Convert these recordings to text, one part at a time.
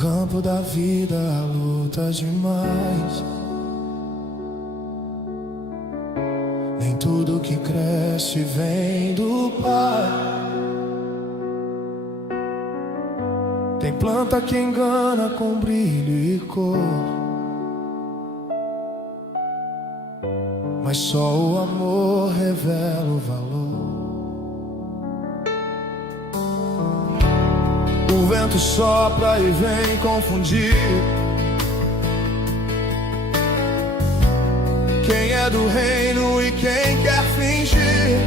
campo da vida a luta demais. Nem tudo que cresce vem do Pai. Tem planta que engana com brilho e cor, mas só o amor revela o valor. O vento sopra e vem confundir quem é do reino e quem quer fingir.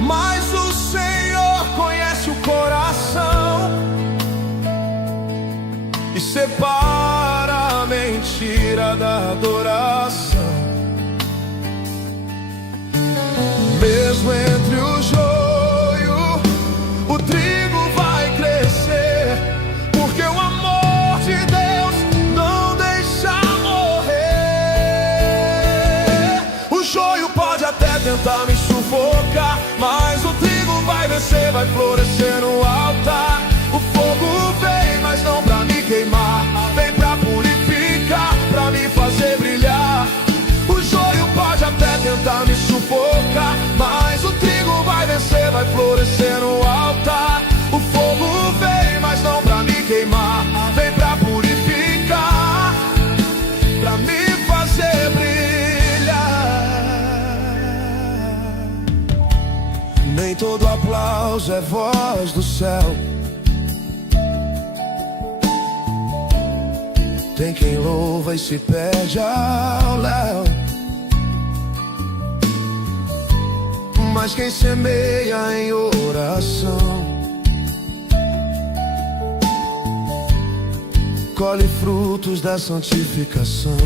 Mas o Senhor conhece o coração e separa a mentira da adoração. Mesmo entre o joio, o trigo vai crescer, porque o amor de Deus não deixa morrer. O joio pode até tentar me sufocar, mas o trigo vai vencer, vai florescer no altar. O fogo vem, mas não pra me queimar, vem pra purificar, pra me fazer brilhar. O joio pode até tentar me sufocar, mas o trigo vai vencer, vai florescer no altar. O fogo vem, mas não pra me queimar, vem pra purificar, pra me fazer brilhar. Nem todo aplauso é voz do céu. Tem quem louva e se perde ao léu, mas quem semeia em oração colhe frutos da santificação.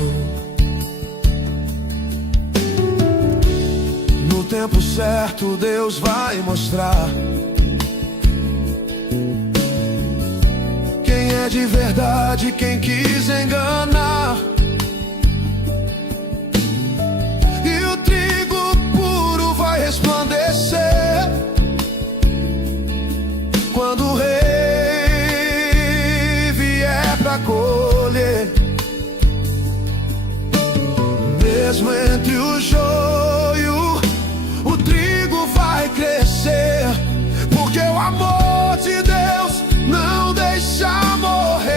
No tempo certo Deus vai mostrar quem é de verdade, quem quis enganar. E o trigo puro vai resplandecer quando o rei vier pra colher. Mesmo entre o joio, o trigo vai crescer, porque o amor de Deus não deixa morrer.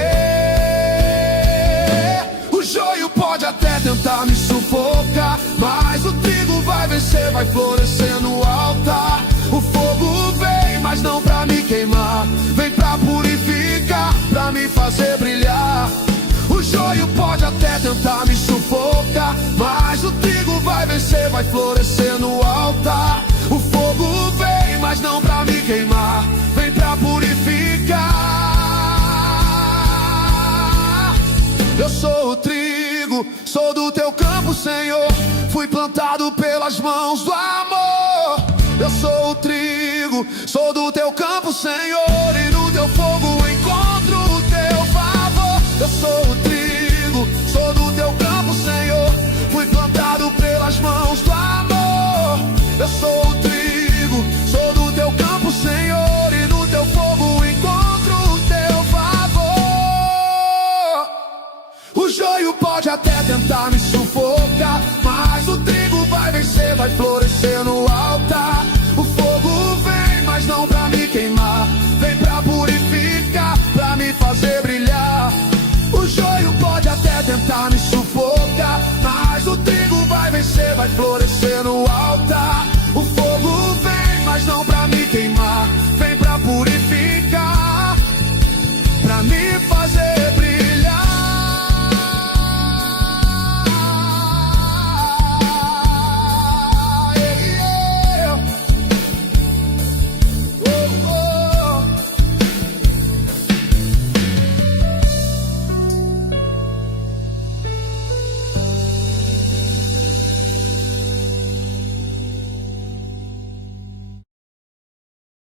O joio pode até tentar me sufocar, mas o trigo vai vencer, vai florescer no altar. O fogo vem, mas não pra me queimar, vem pra purificar, pra me fazer brilhar. O joio pode até tentar me sufocar, mas o trigo vai vencer, vai florescer no altar. O fogo vem, mas não pra me queimar, vem pra purificar. Eu sou o trigo, sou do teu campo, Senhor, fui plantado pelas mãos do amor. Eu sou o trigo, sou do teu campo, Senhor, e no teu fogo encontro o teu favor. Eu sou o trigo, sou do teu campo, Senhor, fui plantado pelas mãos do amor. Eu sou o trigo, sou do teu campo, Senhor, e no teu fogo encontro o teu favor. O joio pode até tentar me sufocar, mas o trigo vai vencer, vai florescer no altar.